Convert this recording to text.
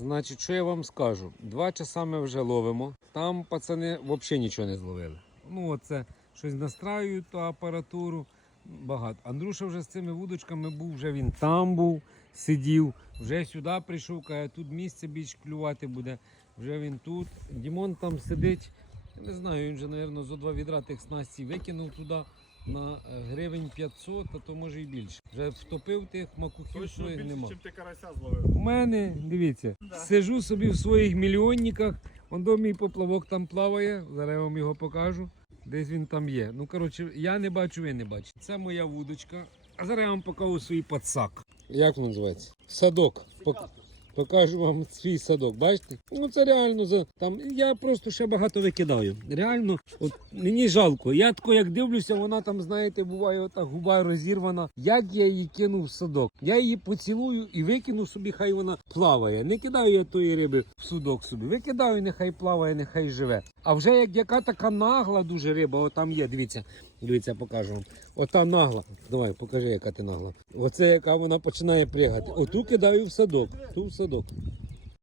Значить, що я вам скажу? Два часа ми вже ловимо. Там пацани взагалі нічого не зловили. Ну, оце щось настраюють ту апаратуру. Багато. Андрюша вже з цими вудочками був, вже він там був, сидів, вже сюди прийшов, каже, тут місце більш клювати буде. Вже він тут. Дімон там сидить. Я не знаю, він вже, мабуть, зо два відра тих снастей викинув туди на гривень 500, а то може і більше. Вже втопив тих макухів Точно своїх більше, нема. ніж ти карася зловив. У мене, дивіться, сижу собі в своїх мільйонниках, он до мій поплавок там плаває, зараз я вам його покажу. Десь він там є. Ну, коротше, я не бачу, ви не бачите. Це моя вудочка. А зараз я вам покажу свій подсак. Як він називається? Садок. Пок- Покажу вам свій садок, бачите? Ну це реально за там. Я просто ще багато викидаю. Реально, от мені жалко. Я тако як дивлюся, вона там, знаєте, буває ота губа розірвана. Як я її кинув в садок? Я її поцілую і викину собі, хай вона плаває. Не кидаю я тої риби в судок собі. Викидаю, нехай плаває, нехай живе. А вже як яка така нагла дуже риба, отам є, дивіться. Дивіться, покажу вам. Ота нагла. Давай, покажи, яка ти нагла. Оце яка вона починає пригати. Оту кидаю в садок. Ту в садок випадок